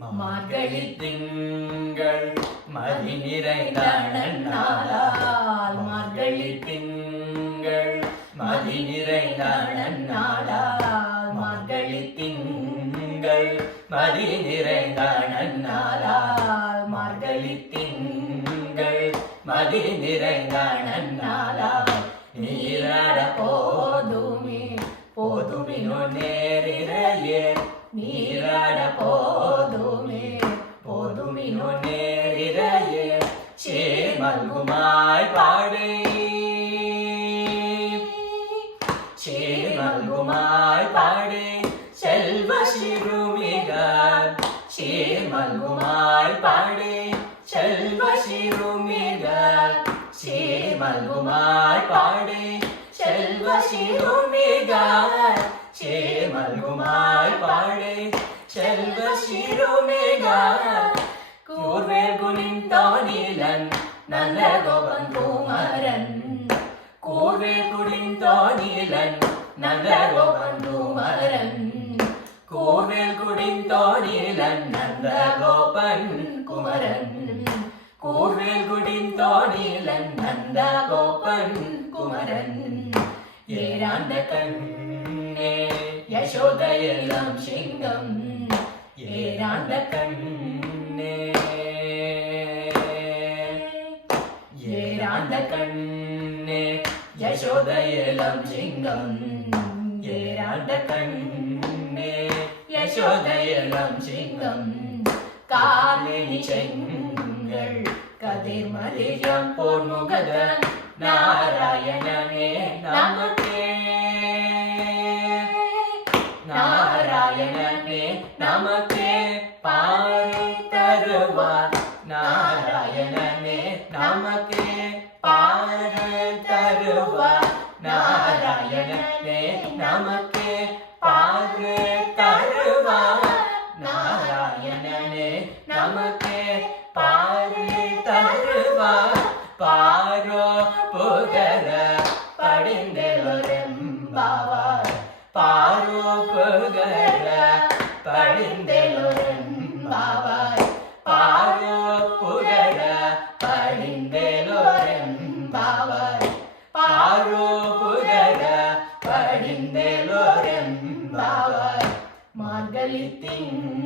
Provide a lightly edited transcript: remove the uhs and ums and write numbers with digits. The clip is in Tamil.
மார்கழி திங்கள் மதி நிறைந்த நன்னாளால் மார்கழி திங்கள் மதி நிறைந்த நன்னாளால் மார்கழி திங்கள் மதி நிறைந்த நன்னாளால் மார்கழி திங்கள் மதி நிறைந்த நன்னாளால் நீராட போதுமே போதுமினோ நேரிழையே நீராட போதுமே போதுமினோ நேரிழையே சேமல்குமாய் பாடே சேமல்குமாய் பாடே செல்வ சிறுமிகார் சேமல்குமாய் பாடே செல்வ சிறுமிகார் சேமல்குமாய் பாடே செல்வ சிறுமிகார் சேமல்குமாய் பாடே செல்வ சிறுமிகார் கூர்வேல் குனிந்தோனிலன் நல்ல கோபன் குமரன் கூர்வேல் குனிந்தோனிலன் நல்ல கோபன் குமரன் கூர்வேல் குனிந்தோனிலன் நல்ல கோபன் குமரன் கூர்வேல் குனிந்தோனிலன் நல்ல கோபன் குமரன் ஏராண்ட கண்ணே யசோதையிலம் சிங்கம் ஏராண்ட கண்ணே ஏராண்ட கண்ணே யசோதையிலம் சிங்கம் ஏராண்ட கண்ணே யசோதையிலம் சிங்கம் காலினி செங்கல் கதிர் மலிஜம் பொன்முகதன் நாராயணனே நமக்கே நாராயணனே நமக்கே பாறை தருவார் நாராயணனே நமக்கே பாறை தருவார் நாராயணனே நமக்கே பாறை தருவார் நாராயணனே நமக்கே பாறை தருவார் பாரோ புகழ படிந்தெழுரெம்பாவார் பாரோ புகழ படிந்தெழுரெம்பாவார் பாரோ புகழ படிந்தெழுரெம்பாவார் பாரோ புகழ படிந்தெழுரெம்பாவார் மார்கழி திங்கள்